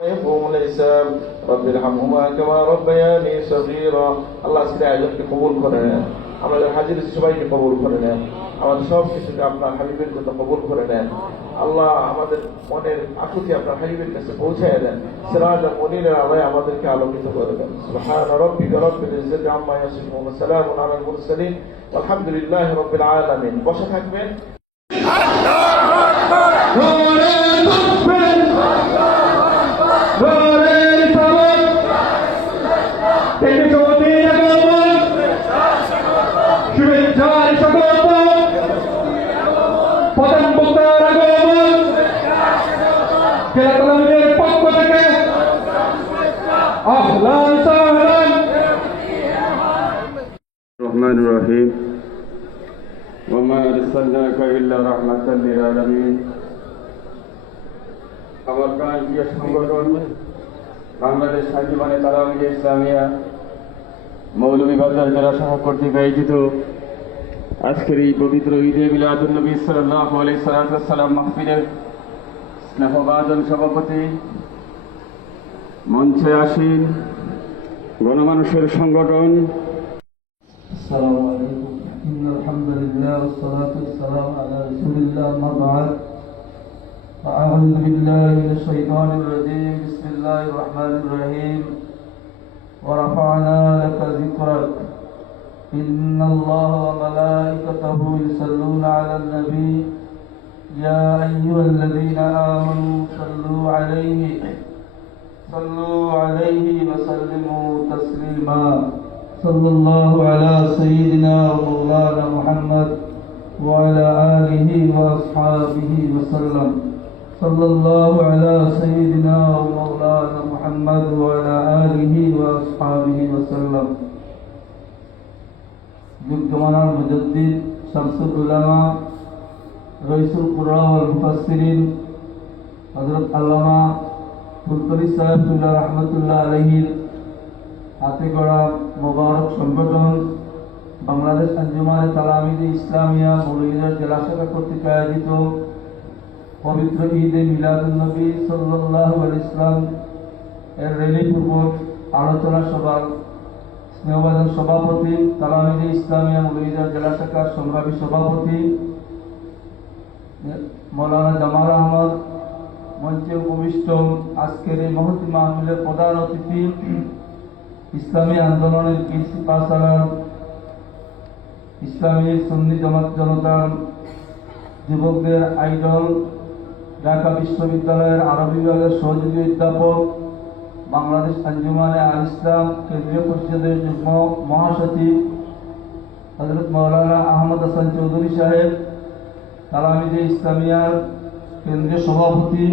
يقوم الحساب رب ارحمهما كما ربياني صغيرا আল্লাহ আজকের আয়োজনকে কবুল করে নেন, আমাদের হাজির সবাইকে কবুল করে নেন, আমাদের সব কিছুকে আপনার হাবিবের কথা কবুল করে নেন। আল্লাহ আমাদের মনের আকুতি আপনার হাবিবের কাছে পৌঁছায় দেন, সিরাজাম মুনীরের আলোয় আমাদেরকে আলোকিত করে দেন। সুবহান রাব্বিকা রাব্বিল ইজ্জাতি আম্মা ইয়াসিফুন ওয়া সালামুন আলাল মুরসালিন আলহামদুলিল্লাহি রাব্বিল আলামিন। বসে থাকবেন। পক্ষ থেকে রহমান রহিম ওমা আরসালনাকা ইল্লা রাহমাতাল লিল আলামিন। আমার প্রাণপ্রিয় সংগঠন বাংলাদেশ হাজিবানে তারাবিয়ে ইসলামিয়া মৌলভীবাজার জেলা শাখা কর্তৃক আয়োজিত আজকের এই পবিত্র ঈদে মিলাদুন নবী সাল্লাল্লাহু আলাইহি সাল্লাম মাহফিলের স্নেহভাজন সভাপতি, মঞ্চে আসীন গণমানুষের সংগঠন। আসসালামু আলাইকুম। ইন্নাল হামদুলিল্লাহ ওয়াস সালাতু ওয়াস সালামু আলা রাসূলিল্লাহ আম্মা বা'দ। আ'উযু বিল্লাহি মিনাশ শাইতানির রাজীম। বিসমিল্লাহির রাহমানির রাহিম। ওয়া রাফা'না লাকা যিকরাক। ইন্নাল্লাহা ওয়া মালাইকাতাহু ইউসাল্লুনা আলান নবী। يا أيها الذين آمنوا صلوا عليه وسلموا تسليما صلى الله على سيدنا ومولانا محمد وعلى آله وأصحابه وسلم صلى الله على سيدنا ومولانا محمد وعلى آله وأصحابه وسلم جمعنا المجدد شمس العلماء রইসুল কুরআন ওয়াল মুফাসসিরিন হযরত আল্লামা ফুলতলি সাহেবুল্লাহ রাহমাতুল্লাহ আলাইহির হাতে গড়া মোবারক সংগঠন বাংলাদেশ আঞ্জুমানে তালামিদে ইসলামিয়া মৌলভীবাজার জেলা শাখা কর্তৃক আয়োজিত পবিত্র ঈদে মিলাদুন নবী সাল্লাল্লাহু আলাইহি ওয়াসাল্লাম এর র্যালি পূর্বক আলোচনা সভার স্নেহভাজন সভাপতি, তালামিদে ইসলামিয়া মৌলভীবাজার জেলা শাখার সংগ্রামী সভাপতি মৌলানা জামাল আহমদ, মঞ্চে উপবিষ্ট আজকের এই মহতী মাহফিলের প্রধান অতিথি, ইসলামী আন্দোলনের প্রিন্সিপাল, ইসলামী সুন্নি জামাত জনতার যুবকদের আইডল, ঢাকা বিশ্ববিদ্যালয়ের আরবি বিভাগের সহযোগী অধ্যাপক, বাংলাদেশ আঞ্জুমানে আল ইসলাম কেন্দ্রীয় পরিষদের যুগ্ম মহাসচিব হযরত মাওলানা আহমদ হাসান চৌধুরী সাহেব, তালামিদে ইসলামিয়ার কেন্দ্রীয় সভাপতি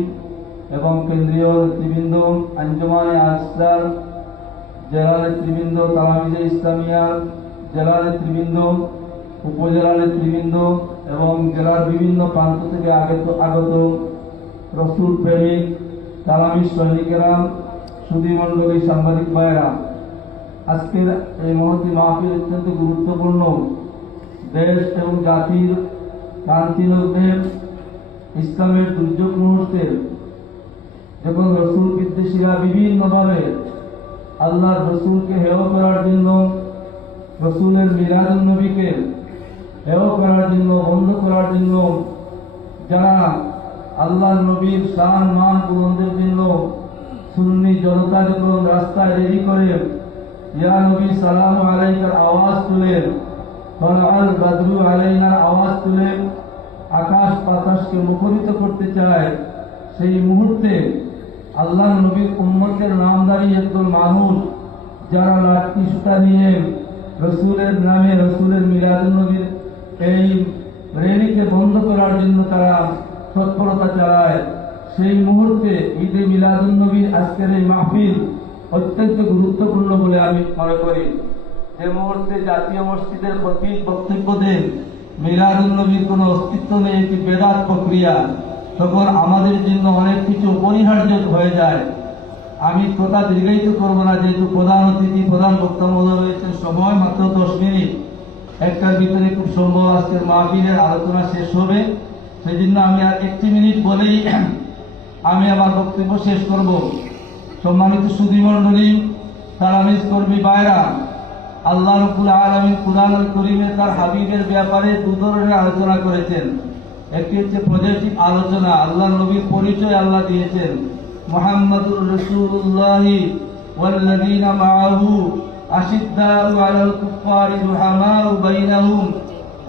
এবং কেন্দ্রীয় নেতৃবৃন্দ, আঞ্জুমানে আল ইসলাম জেলা নেতৃবৃন্দ, তালামিদে ইসলামিয়ার জেলা নেতৃবৃন্দ, উপজেলা নেতৃবৃন্দ এবং জেলার বিভিন্ন প্রান্ত থেকে আগত রসুল প্রেমিক তালামি সৈনিকেরা, সুধীমণ্ডলী, সাংবাদিক ভাইয়েরা, আজকের এই মহতী মাহফিল অত্যন্ত গুরুত্বপূর্ণ। দেশ এবং জাতির ক্রান্তি লগ্নে ইসলামের দুর্যোগ মুহূর্তে যখন রসুল বিদ্বেষীরা বিভিন্নভাবে আল্লাহর রসুলকে হেয় করার জন্য, রসুলের মিলাদুন নবীকে হেয় করার জন্য, বন্ধ করার জন্য, যারা আল্লাহর নবীর শান মান বুলন্দের জন্য সুন্নি জনতা যখন রাস্তায় রেডি করে ইয়া নবী সালামু আলাইকার আওয়াজ তুলে, তলাআল বাদরু আলাইনার আওয়াজ তুলে আকাশ বাতাসকে মুখরিত করতে চায়, সেই মুহূর্তে আল্লাহ নবীর উম্মতের নামধারী একদল মানুষ যারা লাঠি সুতা নিয়ে রসুলের নামে, রসুলের মিলাদুন নবীর এই র্যালিকে বন্ধ করার জন্য তারা তৎপরতা চালায়, সেই মুহূর্তে ঈদে মিলাদুন নবীর আজকের এই মাহফিল অত্যন্ত গুরুত্বপূর্ণ বলে আমি মনে করি। যে মুহূর্তে জাতীয় মসজিদের প্রতি বক্তব্য দেন মিলাদুন নবীর কোনো অস্তিত্ব নেই, এটি বেদাত প্রক্রিয়া, তখন আমাদের জন্য অনেক কিছু অপরিহার্য হয়ে যায়। আমি কথা দীর্ঘায়িত করবো না, যেহেতু প্রধান অতিথি, প্রধান বক্তা মহোদয় রয়েছেন, সময় মাত্র 10 মিনিট, একটার ভিতরে খুব সম্ভব আজকের মাহফিলের আলোচনা শেষ হবে। সেই জন্য আমি আর 1 মিনিট বলেই আমি আমার বক্তব্য শেষ করব। সম্মানিত সুধী মণ্ডলী, তালামিজ কর্মী ভাইরা, আল্লাহ রাব্বুল আলামিন কুরআনুল কারীমে তার হাবিবের ব্যাপারে দু ধরনের আলোচনা করেছেন। একটি হচ্ছে পজিটিভ আলোচনা, আল্লাহর নবীর পরিচয় আল্লাহ দিয়েছেন, মুহাম্মাদুর রাসূলুল্লাহি ওয়াল্লাযীনা মাআহু আশিদ্দাউ আলাল কুফফারি রুহামাউ বাইনাহুম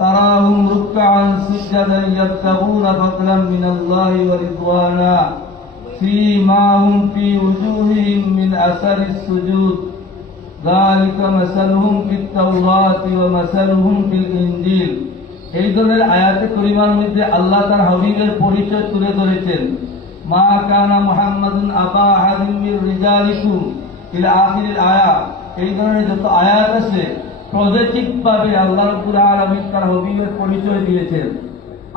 তারাহুম রুকআন সুজদান ইয়াবতাগুনা ফাদলান মিনাল্লাহি ওয়া রিদওয়ানা ফীমাহুম ফী উজূহিহিম মিন আসারিস সুজুদ যালিকা মাসালুহুম ফিত তাওরাতি ওয়া মাসালুহুম ফিল ইনজিল। এই ধরনের আয়াতে কারিমার মধ্যে আল্লাহ তার হাবিবের পরিচয় তুলে ধরেছেন। মা কানা মুহাম্মাদুন আবা আহাদিন মির রিজালিকুম ইলা আখিরিল আয়াত। এই ধরনের যত আয়াত আছে পজিটিভ ভাবে আল্লাহ রাব্বুল আলামিন তার হাবিবের পরিচয় দিয়েছেন।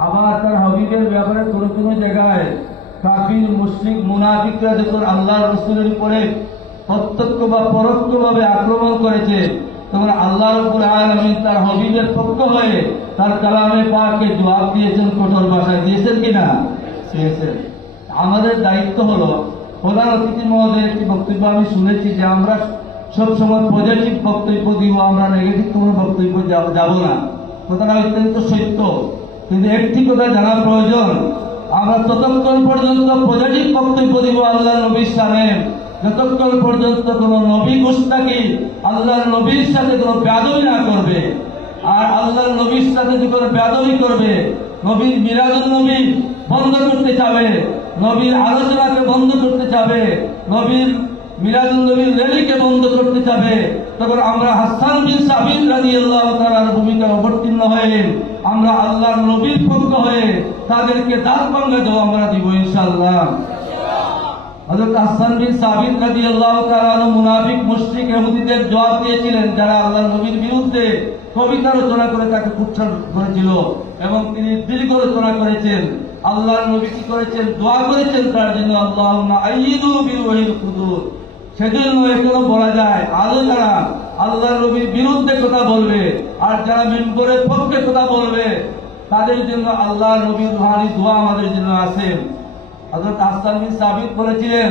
আবার তার হাবিবের ব্যাপারে কোনো কোনো জায়গায় কাফির, মুশরিক, মুনাফিকরা যখন আল্লাহর রাসূলের উপরে প্রত্যক্ষ বা পরোক্ষভাবে আক্রমণ করেছে, তখন আল্লাহ রাব্বুল আলামিন তার হাবিবের পক্ষ হয়ে তার কালামে পাকে জবাব দিয়েছেন, কঠোর ভাষায় দিয়েছেন কিনা? দিয়েছেন। আমাদের দায়িত্ব হলো, প্রধান অতিথি মহোদয়ের একটি বক্তব্য আমি শুনেছি যে আমরা সবসময় পজিটিভ বক্তব্য দিব, আমরা নেগেটিভ কোনো বক্তব্য যাব না। কথাটা অত্যন্ত সত্য, কিন্তু একটি কথা জানা প্রয়োজন, আমরা ততক্ষণ পর্যন্ত পজিটিভ বক্তব্য দিব আল্লাহ নবীর সামনে যতক্ষণ পর্যন্ত কোন নবী গোস্তাকি আল্লাহর নবীর সাথে কোনো বেয়াদবি না করবে। আর আল্লাহর নবীর সাথে যে কোনো বেয়াদবি করবে, নবীর মিলাদুন নবী বন্ধ করতে চাবে, নবীর আলোচনাকে বন্ধ করতে চাবে, নবীর মিলাদুন নবীর র্যালিকে বন্ধ করতে চাবে, তখন আমরা হাসান বিন সাবিত রাদিয়াল্লাহু তাআলার ভূমিকা অবতীর্ণ হয়ে আমরা আল্লাহর নবীর পক্ষ হয়ে তাদেরকে দাঁত ভাঙা জবাব আমরা দিব ইনশাআল্লাহ। হযরত হাসান বিন সাবিত রাদিয়াল্লাহু তাআলা মুনাফিক, মুশরিক, ইহুদিদের জবাব দিয়েছিলেন যারা আল্লাহর নবীর বিরুদ্ধে কবিতা রচনা করে তাকে কুচ্ছা করেছিল, এবং তিনি দীর্ঘ রচনা করেছেন। আল্লাহর নবী কি করেছেন? দোয়া করেছেন তার জন্য, আল্লাহুম্মা আইয়িদু বিওয়াহিল কুদুর। সেজন্য এখনো বলা যায়, আলো যারা আল্লাহর নবীর বিরুদ্ধে কথা বলবে আর যারা মেম্বরের পক্ষে কথা বলবে, তাদের জন্য আল্লাহর নবীর রুহানি দোয়া আমাদের জন্য আছে। হযরত হাসান বিন সাবিত বলেছিলেন,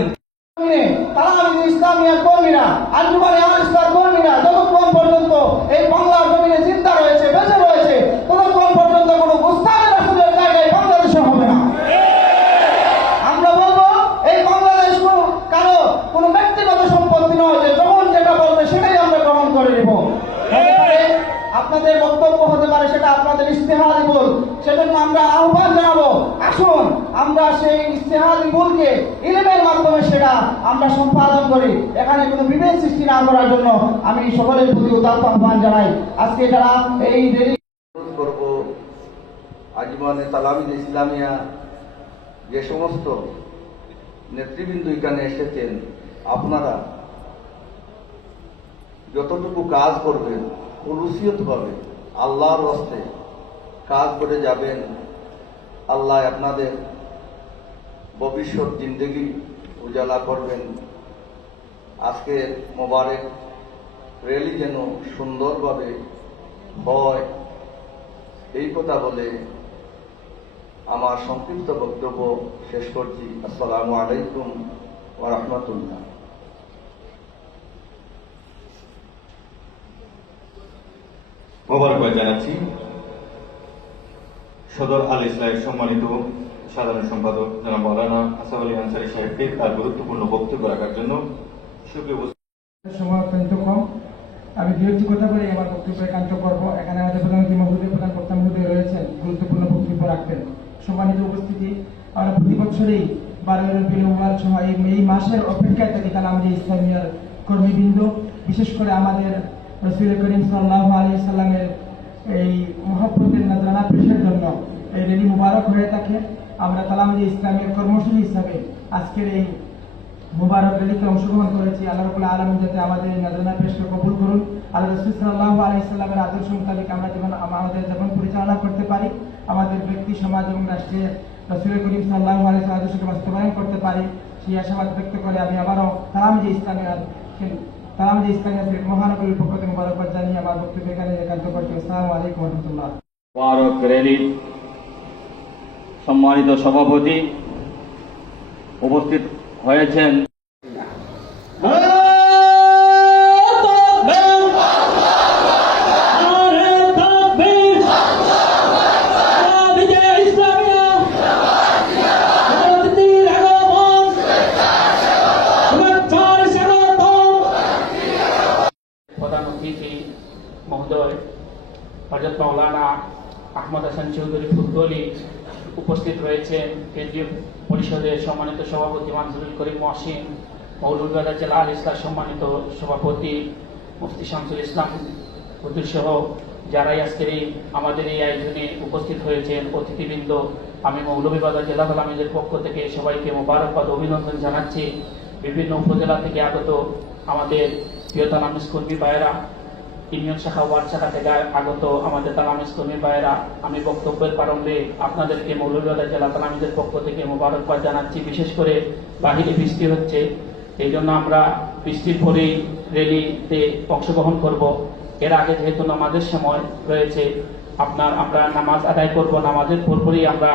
তালামিজ ইসলামিয়া কর্মীরা, আঞ্জুমানে আল ইসলাম কর্মীরা যতক্ষণ পর্যন্ত এই বাংলার জমিনে জিন্দা রয়েছে, বেঁচে রয়েছে, ততক্ষণ পর্যন্ত কোনো মুস্তাফিজ রাসূলের জায়গায় বাংলাদেশে হবে না। আমরা বলবো এই বাংলাদেশ কারো কোনো ব্যক্তিগত সম্পত্তি নয় যে যখন যেটা বলবে সেটাই আমরা গ্রহণ করে নেব। আপনাদের বক্তব্য হতে পারে সেটা আপনাদের ইস্তেহারি বল, সেজন্য আমরা আহ্বান জানাবো, আসুন আমরা সেই ইস্তেহারি বলকে ইলমের মাধ্যমে সেটা আমরা সম্পাদন করি। এখানে কোনো বিভেদ সৃষ্টি না করার জন্য আমি সকলের প্রতি উদাত্ত আহ্বান জানাই। আজকে যারা এই করব আঞ্জুমানে তালামিজ ইসলামিয়া যে সমস্ত নেতৃবৃন্দ এখানে এসেছেন, আপনারা যতটুকু কাজ করবেন খুলুসিয়তভাবে আল্লাহর হস্তে কাজ করে যাবেন। আল্লাহ আপনাদের ভবিষ্যৎ জিন্দগি উজালা করবেন। আজকে মোবারক র্যালি যেন সুন্দরভাবে হয়, এই কথা বলে আমার সংক্ষিপ্ত বক্তব্য শেষ করছি। আসসালামু আলাইকুম ওয়া রাহমাতুল্লাহ। মোবারকবাদ জানাচ্ছি সদর আল ইসলামের সম্মানিত সাধারণ সম্পাদক জনাব মাওলানা আসাদ আলী আনসারী সাহেবকে তার গুরুত্বপূর্ণ বক্তব্য রাখার জন্য। সময় অত্যন্ত কম, আমি দু একটি কথা বলে আমার বক্তব্য একান্ত করবো। এখানে আমাদের প্রধানমন্ত্রী মহোদয়, প্রধান বক্তা মহোদয় রয়েছেন, গুরুত্বপূর্ণ বক্তব্য রাখবেন। সম্মানিত উপস্থিতি, আমরা প্রতি বছরই 12 রবিউল আউয়াল সহ এই মাসের অপেক্ষায় থাকি তালামিজ ইসলামিয়ার কর্মীবৃন্দ, বিশেষ করে আমাদের রাসূল করিম সাল্লাল্লাহু আলাইহি সাল্লামের এই মহব্বতের নজরানা পেশের জন্য এই র্যালি মুবারক হয়ে থাকে। আমরা তালামিজ ইসলামিয়ার কর্মসূচি হিসাবে আজকের এই মুবারক র্যালিতে অংশগ্রহণ করেছি। আল্লাহ রাব্বুল আলামিন যাতে আমাদের এই নজরানা পেশকে কবুল করুন, আল্লাহ রাসূল সাল্লাল্লাহু আলাইহি সাল্লামের আদর্শ মোতাবেক আমরা আমাদের জীবন পরিচালনা করতে পারি, আমাদের ব্যক্তি সমাজ এবং রাষ্ট্রে রাসূল করিম সাল্লাল্লাহু আলাইহি সাল্লামের আদর্শকে বাস্তবায়ন করতে পারি, সেই আশাবাদ ব্যক্ত করে আমি আবারও তালামিজ ইসলামিয়ার মহানগরীর পক্ষ থেকে মুবারকবাদ জানিয়ে আমার বক্তব্য এখানে একান্ত করছি। আসসালামু আলাইকুম ওয়া রাহমাতুল্লাহ। মুবারক র্যালির সম্মানিত সভাপতি উপস্থিত হয়েছেন। মাওলানা আহমদ হাসান চৌধুরী ফুলতলি উপস্থিত রয়েছেন, কেন্দ্রীয় পরিষদের সম্মানিত সভাপতি মানজুরুল করিম মহসিন, মৌলভীবাজার জেলা আল ইসলাম সম্মানিত সভাপতি মুফতি শামসুল ইসলাম হুজুর সহ যারাই আজকের আমাদের এই আয়োজনে উপস্থিত হয়েছেন, অতিথিবৃন্দ, আমি মৌলভীবাজার জেলা আমিদের পক্ষ থেকে সবাইকে মোবারকবাদ অভিনন্দন জানাচ্ছি। বিভিন্ন উপজেলা থেকে আগত আমাদের প্রিয় তালামিজ কর্মী ভাইয়েরা, ইউনিয়ন শাখা ওয়ার্ড শাখা থেকে আগত আমাদের তালামিজ কর্মী ভাইয়েরা, আমি বক্তব্যের প্রারম্ভে আপনাদেরকে মৌলভীবাজার জেলা তালামিদের পক্ষ থেকে মোবারকবাদ জানাচ্ছি। বিশেষ করে বাহিরে বৃষ্টি হচ্ছে, এই জন্য আমরা বৃষ্টির পরেই র্যালিতে অংশগ্রহণ করব। এর আগে যেহেতু নামাজের সময় রয়েছে, আমরা নামাজ আদায় করব, নামাজের পরপরই আমরা